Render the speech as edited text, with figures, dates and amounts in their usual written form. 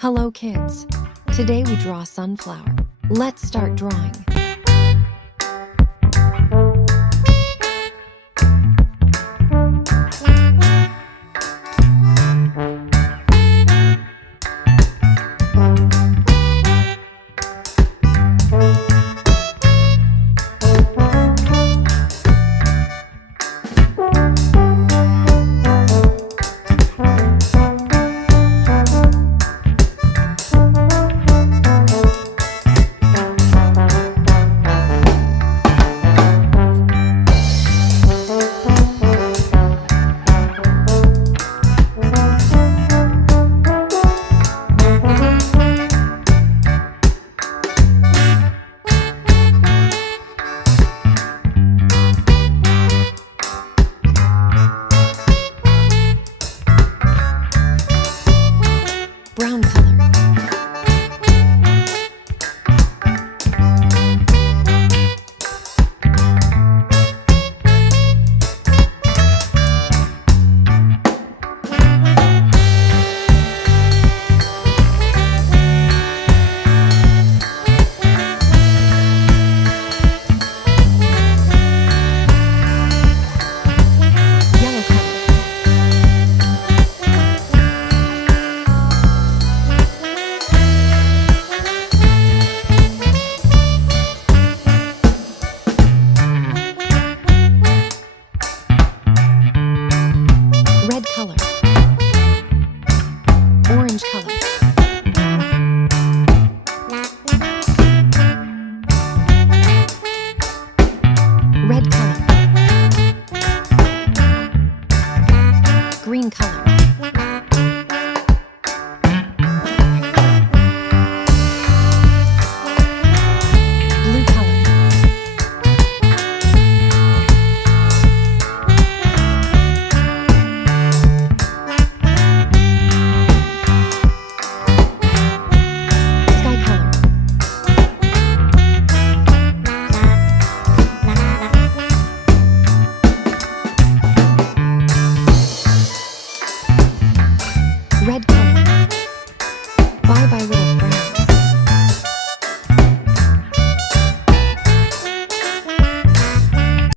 Hello kids! Today we draw a sunflower. Let's start drawing. Brown color. Yellow color. Red color. Orange color. Red color. Green color. Blue color. Sky color. Red color. Bye bye little